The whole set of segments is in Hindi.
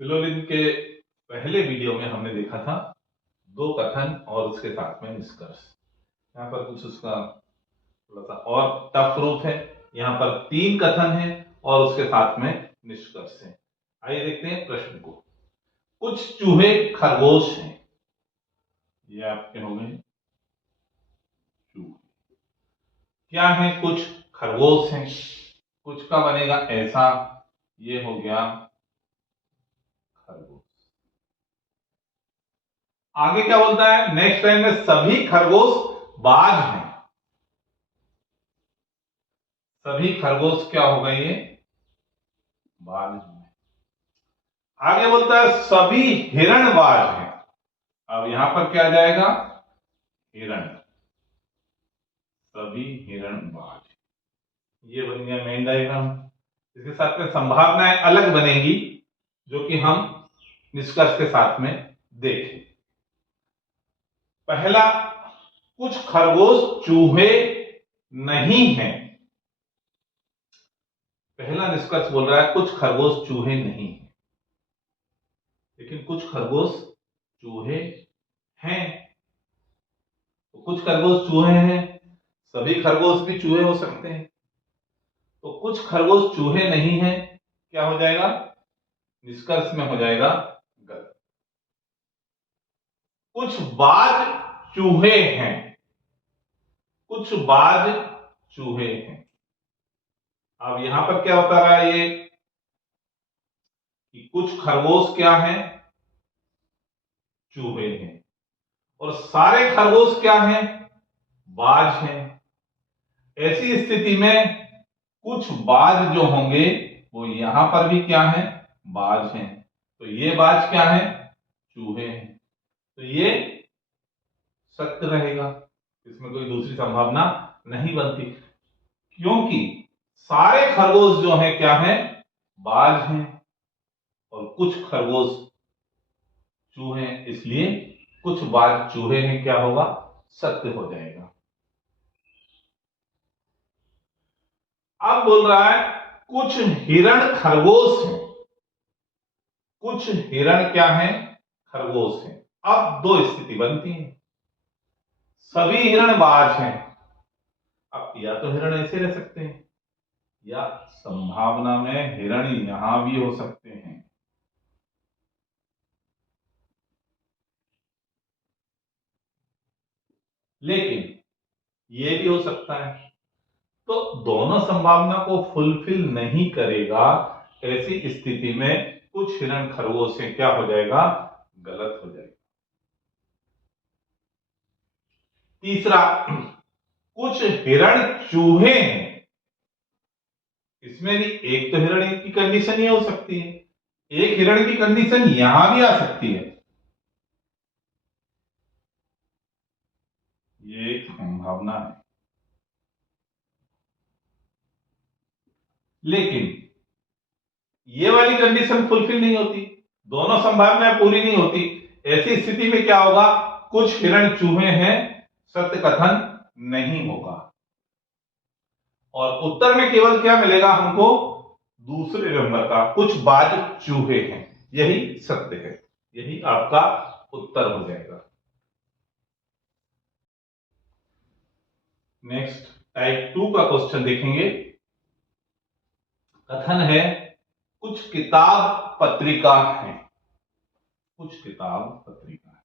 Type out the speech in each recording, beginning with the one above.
फिलोलिन के पहले वीडियो में हमने देखा था दो कथन और उसके साथ में निष्कर्ष। यहाँ पर कुछ उसका थोड़ा सा और टफ रूप है। यहाँ पर 3 कथन है और उसके साथ में निष्कर्ष है। आइए देखते हैं प्रश्न को। कुछ चूहे खरगोश हैं, ये आपके हो गए चूहे। क्या है? कुछ खरगोश हैं। कुछ का बनेगा ऐसा, ये हो गया खरगोश। आगे क्या बोलता है नेक्स्ट लाइन में? सभी खरगोश बाज हैं। सभी खरगोश क्या हो गए? ये बाज हैं। आगे बोलता है सभी हिरण बाज हैं। अब यहां पर क्या आ जाएगा? हिरण। सभी हिरण बाज। ये बन गया मेन डायग्राम। इसके साथ में संभावनाएं अलग बनेगी जो कि हम निष्कर्ष के साथ में देखें। पहला, कुछ खरगोश चूहे नहीं हैं। पहला निष्कर्ष बोल रहा है कुछ खरगोश चूहे नहीं हैं, लेकिन कुछ खरगोश चूहे हैं। तो कुछ खरगोश चूहे हैं, सभी खरगोश भी चूहे हो सकते हैं। तो कुछ खरगोश चूहे नहीं हैं, क्या हो जाएगा? निष्कर्ष में हो जाएगा गलत। कुछ बाज चूहे हैं। कुछ बाज चूहे हैं। अब यहां पर क्या बता रहा है ये कि कुछ खरगोश क्या हैं? चूहे हैं। और सारे खरगोश क्या हैं? बाज हैं। ऐसी स्थिति में कुछ बाज जो होंगे वो यहां पर भी क्या है? बाज हैं। तो ये बाज क्या है? चूहे हैं। तो ये सत्य रहेगा, इसमें कोई दूसरी संभावना नहीं बनती, क्योंकि सारे खरगोश जो हैं क्या हैं? बाज हैं। और कुछ खरगोश चूहे हैं, इसलिए कुछ बाज चूहे हैं क्या होगा? सत्य हो जाएगा। अब बोल रहा है कुछ हिरण खरगोश हैं। कुछ हिरण क्या हैं? खरगोश हैं। अब दो स्थिति बनती है। सभी हिरण बाज हैं। अब या तो हिरण ऐसे रह सकते हैं, या संभावना में हिरण यहां भी हो सकते हैं। लेकिन ये भी हो सकता है, तो दोनों संभावना को फुलफिल नहीं करेगा। ऐसी स्थिति में कुछ हिरण खरगोश से क्या हो जाएगा? गलत हो जाएगा। तीसरा, कुछ हिरण चूहे हैं। इसमें भी एक तो हिरण की कंडीशन ये हो सकती है, एक हिरण की कंडीशन यहां भी आ सकती है। ये एक संभावना है, लेकिन ये वाली कंडीशन फुलफिल नहीं होती, दोनों संभावनाएं पूरी नहीं होती। ऐसी स्थिति में क्या होगा? कुछ हिरण चूहे हैं, सत्य कथन नहीं होगा। और उत्तर में केवल क्या मिलेगा हमको? दूसरे नंबर का कुछ बाज चूहे हैं, यही सत्य है। यही आपका उत्तर हो जाएगा। नेक्स्ट टाइप 2 का क्वेश्चन देखेंगे। कथन है कुछ किताब पत्रिका है। कुछ किताब पत्रिका है,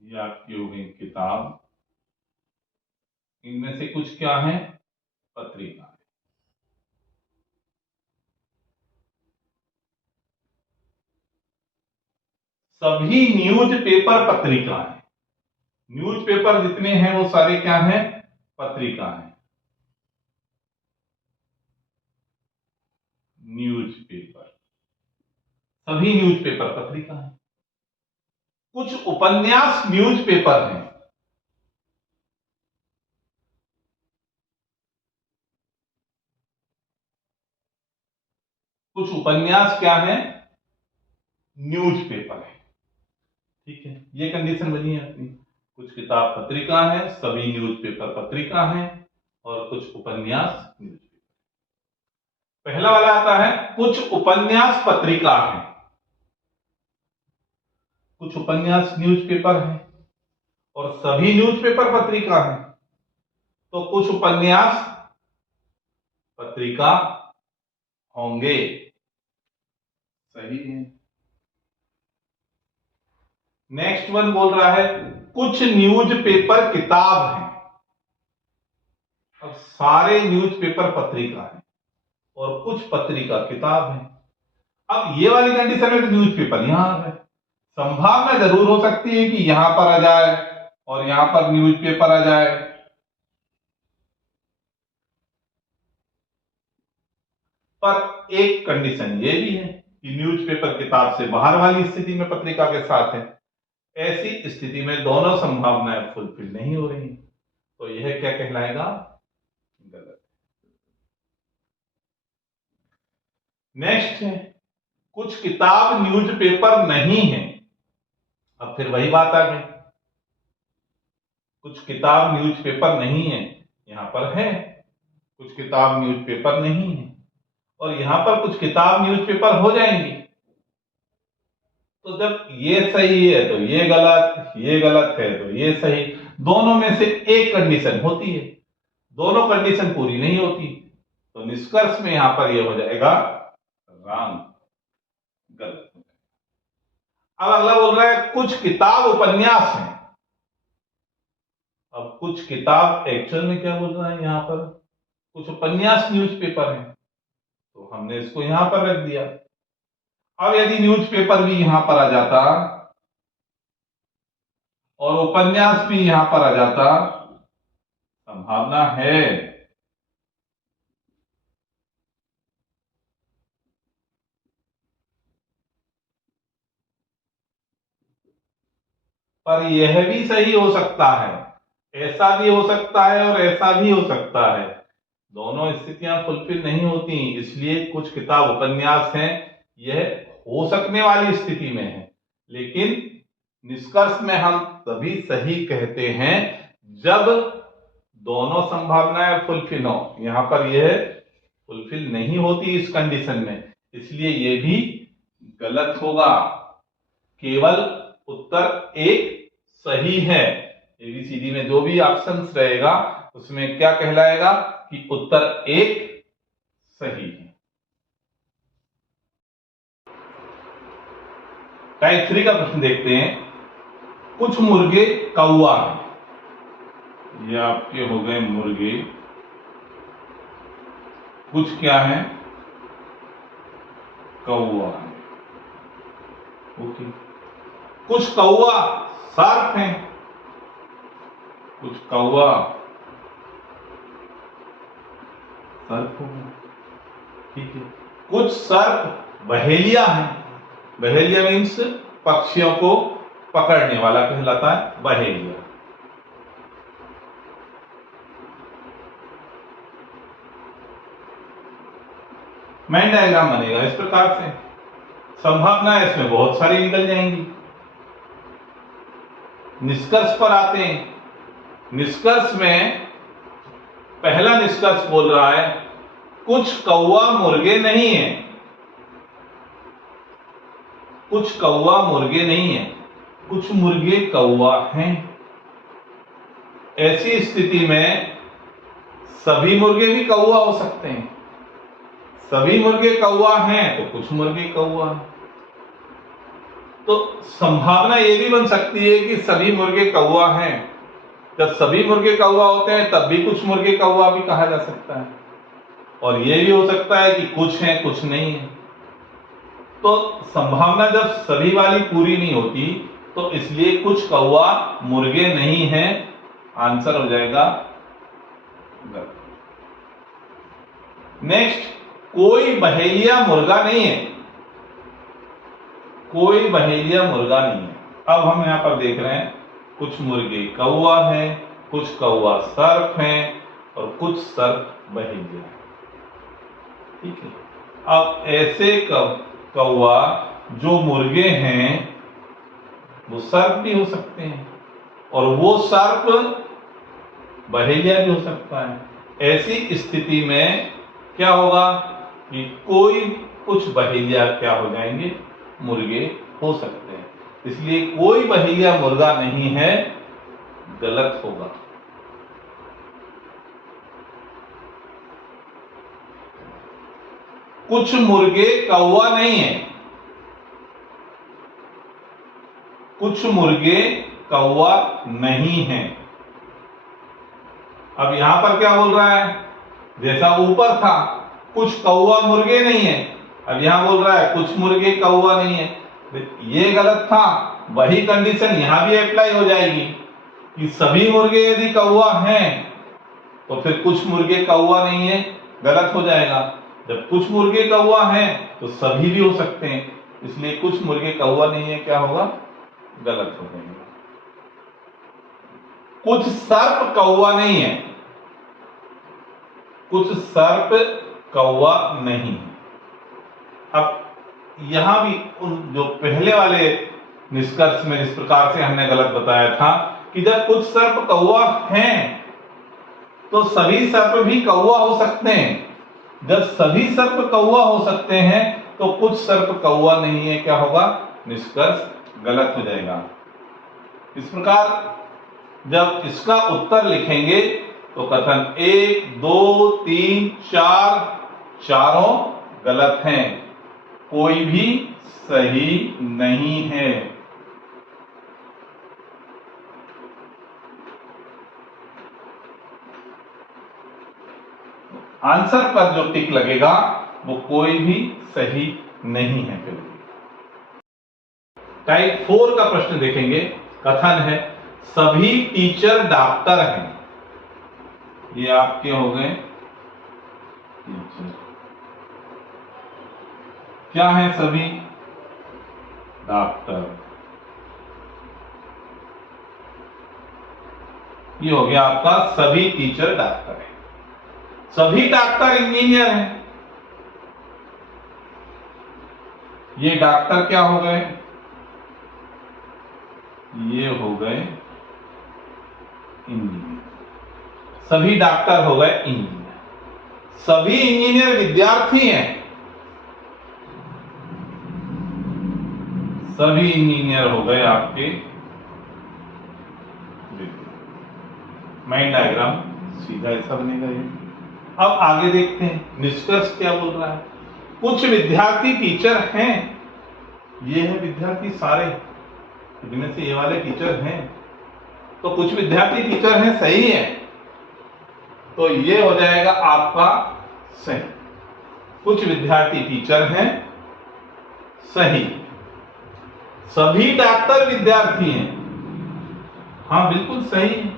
ये आपकी हो गई किताब। इनमें से कुछ क्या है? पत्रिका है। सभी न्यूज़पेपर पत्रिका है। न्यूज़पेपर जितने हैं वो सारे क्या हैं? पत्रिका है। न्यूज़पेपर, सभी न्यूज़पेपर पत्रिका है। कुछ उपन्यास न्यूज़पेपर हैं। कुछ उपन्यास क्या है? न्यूज़पेपर है। ठीक है, ये कंडीशन बनी है अपनी। कुछ किताब पत्रिका है, सभी न्यूज़पेपर पत्रिका है, और कुछ उपन्यास न्यूज़पेपर। पहला वाला आता है कुछ उपन्यास पत्रिका है, कुछ उपन्यास न्यूज़पेपर है और सभी न्यूज़पेपर पत्रिका है, तो कुछ उपन्यास पत्रिका होंगे, सही है। नेक्स्ट वन बोल रहा है कुछ न्यूज़पेपर किताब है। अब सारे न्यूज़पेपर पत्रिका है और कुछ पत्रिका किताब है। अब ये वाली कंडीशन में तो न्यूज़पेपर यहां आ गए, संभावना जरूर हो सकती है कि यहां पर आ जाए और यहां पर न्यूज़पेपर आ जाए, पर एक कंडीशन ये भी है कि न्यूज़पेपर किताब से बाहर वाली स्थिति में पत्रिका के साथ है। ऐसी स्थिति में दोनों संभावनाएं फुलफिल नहीं हो रही, तो यह क्या कहलाएगा, गलत। नेक्स्ट है कुछ किताब न्यूज़पेपर नहीं है। अब फिर वही बात आ गई, कुछ किताब न्यूज़पेपर नहीं है, यहां पर है कुछ किताब न्यूज़पेपर नहीं है और यहां पर कुछ किताब न्यूज़पेपर हो जाएंगी। तो जब ये सही है तो ये गलत, ये गलत है तो ये सही, दोनों में से एक कंडीशन होती है, दोनों कंडीशन पूरी नहीं होती, तो निष्कर्ष में यहां पर यह हो जाएगा रॉन्ग, गलत। अब अगला बोल रहा है कुछ किताब उपन्यास है। अब कुछ किताब एक्चुअल में क्या बोल रहा है, यहां पर कुछ उपन्यास न्यूज़पेपर है, तो हमने इसको यहां पर रख दिया। अब यदि न्यूज़पेपर भी यहां पर आ जाता और उपन्यास भी यहां पर आ जाता, संभावना है पर यह भी सही हो सकता है, ऐसा भी हो सकता है और ऐसा भी हो सकता है, दोनों स्थितियां फुलफिल नहीं होती, इसलिए कुछ किताब उपन्यास हैं, यह हो सकने वाली स्थिति में है, लेकिन निष्कर्ष में हम तभी सही कहते हैं जब दोनों संभावनाएं फुलफिल हो। यहां पर यह फुलफिल नहीं होती इस कंडीशन में, इसलिए यह भी गलत होगा। केवल उत्तर एक सही है, एबीसीडी में जो भी ऑप्शन रहेगा उसमें क्या कहलाएगा कि उत्तर एक सही है। टाइप 3 का प्रश्न देखते हैं। कुछ मुर्गे कौवा है, ये आपके हो गए मुर्गे, कुछ क्या है, कौवा है, ओके। कुछ कौवा सर्प हैं, कुछ कौवा सर्प होगा, ठीक है। कुछ सर्प बहेलिया हैं, बहेलिया मीन्स पक्षियों को पकड़ने वाला कहलाता है बहेलिया। मैन डायग्राम बनेगा इस प्रकार से, संभावनाएं इसमें बहुत सारी निकल जाएंगी। निष्कर्ष पर आते हैं। निष्कर्ष में पहला निष्कर्ष बोल रहा है कुछ कौवा मुर्गे नहीं है, कुछ कौवा मुर्गे नहीं है, कुछ मुर्गे कौवा हैं। ऐसी स्थिति में सभी मुर्गे भी कौवा हो सकते हैं, सभी मुर्गे कौवा हैं तो कुछ मुर्गे कौवा हैं। तो संभावना यह भी बन सकती है कि सभी मुर्गे कौवा हैं, जब सभी मुर्गे कौवा होते हैं तब भी कुछ मुर्गे कौवा भी कहा जा सकता है, और यह भी हो सकता है कि कुछ हैं कुछ नहीं है। तो संभावना जब सभी वाली पूरी नहीं होती, तो इसलिए कुछ कौवा मुर्गे नहीं हैं, आंसर हो जाएगा गलत। नेक्स्ट, कोई बहेलिया मुर्गा नहीं है, कोई बहेलिया मुर्गा नहीं है। अब हम यहां पर देख रहे हैं कुछ मुर्गे कौवा हैं, कुछ कौवा सर्प हैं और कुछ सर्प बहेलिया, ठीक है। अब ऐसे कौवा जो मुर्गे हैं वो सर्प भी हो सकते हैं और वो सर्प बहेलिया भी हो सकता है। ऐसी स्थिति में क्या होगा, कि कोई कुछ बहेलिया क्या हो जाएंगे, मुर्गे हो सकते हैं। इसलिए कोई बहेलिया मुर्गा नहीं है, गलत होगा। कुछ मुर्गे कौवा नहीं है, कुछ मुर्गे कौवा नहीं है। अब यहां पर क्या बोल रहा है, जैसा ऊपर था कुछ कौवा मुर्गे नहीं है, अब यहां बोल रहा है कुछ मुर्गे कौवा नहीं है। ये गलत था, वही कंडीशन यहां भी अप्लाई हो जाएगी कि सभी मुर्गे यदि कौवा हैं तो फिर कुछ मुर्गे कौवा नहीं है, गलत हो जाएगा। जब कुछ मुर्गे कौवा हैं तो सभी भी हो सकते हैं, इसलिए कुछ मुर्गे कौवा नहीं है क्या होगा, गलत हो जाएगा। कुछ सर्प कौवा नहीं है, कुछ सर्प कौवा नहीं। अब यहां भी उन जो पहले वाले निष्कर्ष में जिस प्रकार से हमने गलत बताया था कि जब कुछ सर्प कौवा हैं तो सभी सर्प भी कौवा हो सकते हैं। जब सभी सर्प कौवा हो सकते हैं तो कुछ सर्प कौवा नहीं है, क्या होगा, निष्कर्ष गलत हो जाएगा। इस प्रकार जब इसका उत्तर लिखेंगे तो कथन 1, 2, 3, 4 चारों गलत हैं, कोई भी सही नहीं है। आंसर पर जो टिक लगेगा वो कोई भी सही नहीं है। फिर टाइप 4 का प्रश्न देखेंगे। कथन है सभी टीचर डॉक्टर हैं। ये आपके हो गए टीचर, क्या है, सभी डॉक्टर। ये हो गया आपका सभी टीचर डॉक्टर है। सभी डॉक्टर इंजीनियर हैं। ये डॉक्टर क्या हो गए, ये हो गए इंजीनियर। सभी डॉक्टर हो गए इंजीनियर। सभी इंजीनियर विद्यार्थी हैं। सभी इंजीनियर हो गए आपके माइंड डायग्राम सीधा ऐसा बनेगा ये। अब आगे देखते हैं निष्कर्ष क्या बोल रहा है। कुछ विद्यार्थी टीचर हैं, ये है विद्यार्थी सारे, इनमें से ये वाले टीचर हैं, तो कुछ विद्यार्थी टीचर हैं, सही है, तो ये हो जाएगा आपका सही। कुछ विद्यार्थी टीचर हैं, सही। सभी डॉक्टर विद्यार्थी हैं, हाँ बिल्कुल सही है।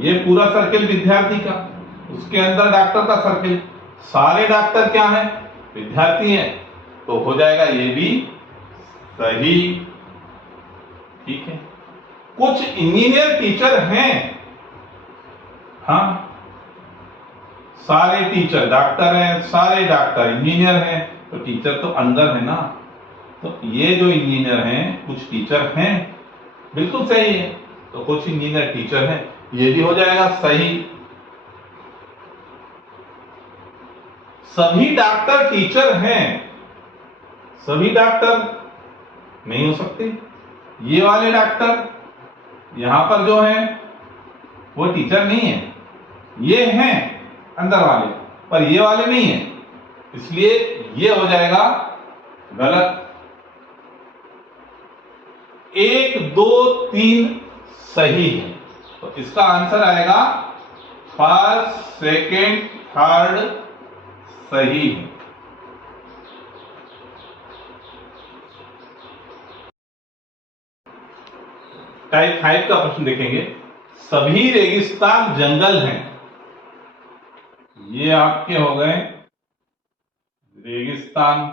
ये पूरा सर्किल विद्यार्थी का, उसके अंदर डॉक्टर का सर्किल, सारे डॉक्टर क्या हैं, विद्यार्थी हैं, तो हो जाएगा ये भी सही। ठीक है। कुछ इंजीनियर टीचर हैं, हाँ सारे टीचर डॉक्टर हैं, सारे डॉक्टर इंजीनियर हैं, तो टीचर तो अंदर है ना, तो ये जो इंजीनियर हैं कुछ टीचर हैं, बिल्कुल सही है, तो कुछ इंजीनियर टीचर हैं, ये भी हो जाएगा सही। सभी डॉक्टर टीचर हैं, सभी डॉक्टर नहीं हो सकते। ये वाले डॉक्टर यहां पर जो हैं वो टीचर नहीं है, ये हैं अंदर वाले, पर ये वाले नहीं है, इसलिए ये हो जाएगा गलत। 1, 2, 3 सही है, तो इसका आंसर आएगा फर्स्ट, सेकेंड, थर्ड सही है। टाइप 5 का प्रश्न देखेंगे। सभी रेगिस्तान जंगल हैं। ये आपके हो गए रेगिस्तान।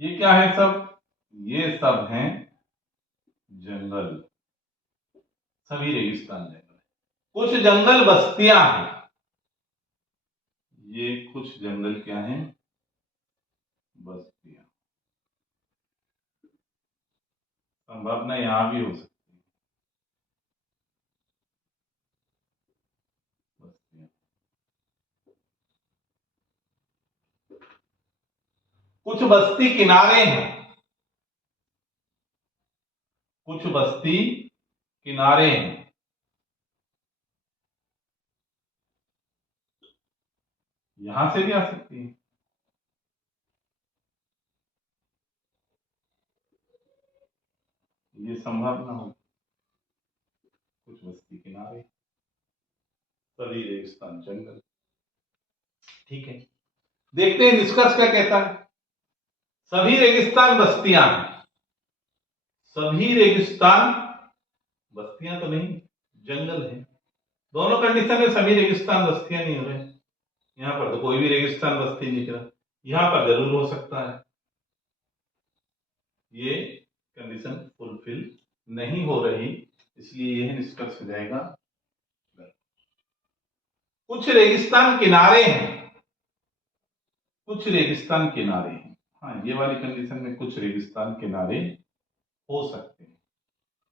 ये क्या है सब, ये सब हैं जंगल। सभी रेगिस्तान जंगल, कुछ जंगल बस्तियां हैं। ये कुछ जंगल क्या हैं, बस्तियां। संभावना यहां भी हो सकती है, बस्तियां। कुछ बस्ती किनारे हैं, कुछ बस्ती किनारे हैं। यहां से भी आ सकती है, ये संभावना होगी। कुछ बस्ती किनारे, सभी रेगिस्तान जंगल। ठीक है, देखते हैं निष्कर्ष क्या कहता है। सभी रेगिस्तान बस्तियां हैं, सभी रेगिस्तान बस्तियां तो नहीं, जंगल है। दोनों कंडीशन में सभी रेगिस्तान बस्तियां नहीं हो रहे। यहां पर तो कोई भी रेगिस्तान बस्ती नहीं दिख रहा, यहां पर जरूर हो सकता है। ये कंडीशन फुलफिल नहीं हो रही, इसलिए यह निष्कर्ष हो जाएगा। कुछ रेगिस्तान किनारे हैं, कुछ रेगिस्तान किनारे हैं। हाँ, ये वाली कंडीशन में कुछ रेगिस्तान किनारे हो सकते हैं,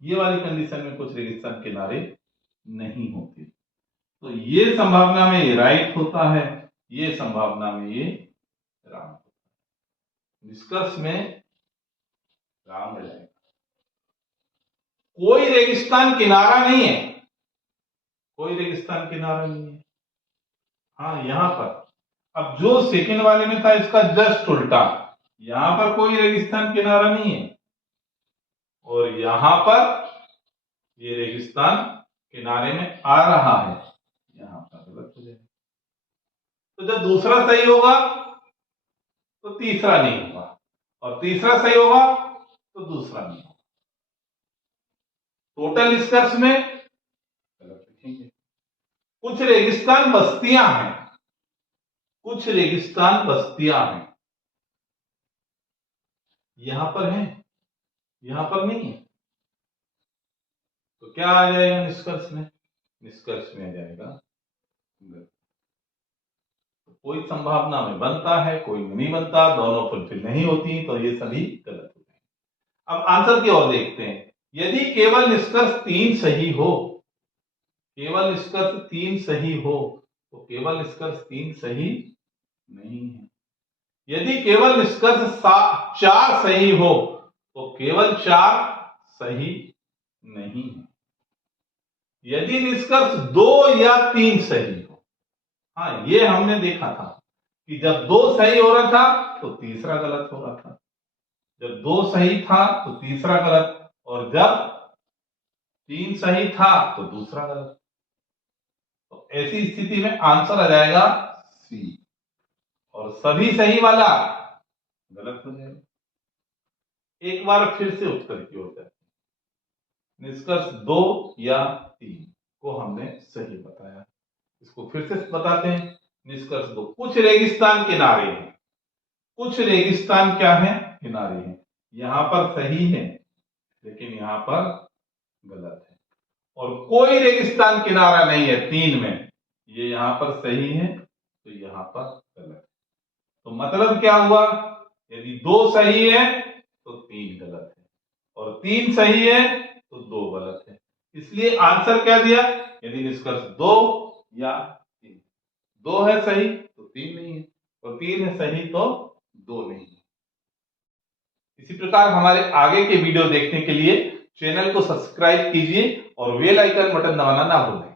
ये वाली कंडीशन में कुछ रेगिस्तान किनारे नहीं होते। तो ये संभावना में ये राइट होता है, ये संभावना में ये रॉन्ग होता है। निष्कर्ष में रॉन्ग हो जाएगा। कोई रेगिस्तान किनारा नहीं है, कोई रेगिस्तान किनारा नहीं है। हाँ, यहां पर अब जो सेकंड वाले में था इसका जस्ट उल्टा, यहां पर कोई रेगिस्तान किनारा नहीं है और यहां पर ये रेगिस्तान किनारे में आ रहा है, यहां पर गलत हो जाएगा। तो जब दूसरा सही होगा तो तीसरा नहीं होगा, और तीसरा सही होगा तो दूसरा नहीं होगा। टोटल निष्कर्ष में गलत लिखेंगे। कुछ रेगिस्तान बस्तियां हैं, कुछ रेगिस्तान बस्तियां हैं, यहां पर है, यहां पर नहीं है। तो क्या आ जाएगा निष्कर्ष में? निष्कर्ष में आ जाएगा गलत। तो कोई संभावना में बनता है, कोई में नहीं बनता, दोनों फुलफिल नहीं होती, तो ये सभी गलत होते हैं। अब आंसर की ओर देखते हैं। यदि केवल निष्कर्ष 3 सही हो, केवल निष्कर्ष 3 सही हो, तो केवल निष्कर्ष 3 सही नहीं है। यदि केवल निष्कर्ष 4 सही हो, तो केवल 4 सही नहीं है। यदि निष्कर्ष 2 या 3 सही हो, हाँ ये हमने देखा था कि जब 2 सही हो रहा था तो तीसरा गलत हो रहा था, जब 2 सही था तो तीसरा गलत, और जब 3 सही था तो दूसरा गलत। तो ऐसी स्थिति में आंसर आ जाएगा सी, और सभी सही वाला गलत हो जाएगा। एक बार फिर से उत्तर की ओर जाते हैं। निष्कर्ष 2 या 3 को हमने सही बताया, इसको फिर से बताते हैं। निष्कर्ष 2, कुछ रेगिस्तान किनारे हैं, कुछ रेगिस्तान क्या है? किनारे हैं। यहां पर सही है लेकिन यहां पर गलत है, और कोई रेगिस्तान किनारा नहीं है 3 में, ये यहां पर सही है तो यहां पर गलत है। तो मतलब क्या हुआ? यदि 2 सही है तो 3 गलत है, और 3 सही है तो 2 गलत है। इसलिए आंसर क्या दिया? यदि निष्कर्ष 2 या 3, 2 है सही तो 3 नहीं है, और 3 है सही तो 2 नहीं है। इसी प्रकार हमारे आगे के वीडियो देखने के लिए चैनल को सब्सक्राइब कीजिए और बेल आइकन बटन दबाना ना भूलें।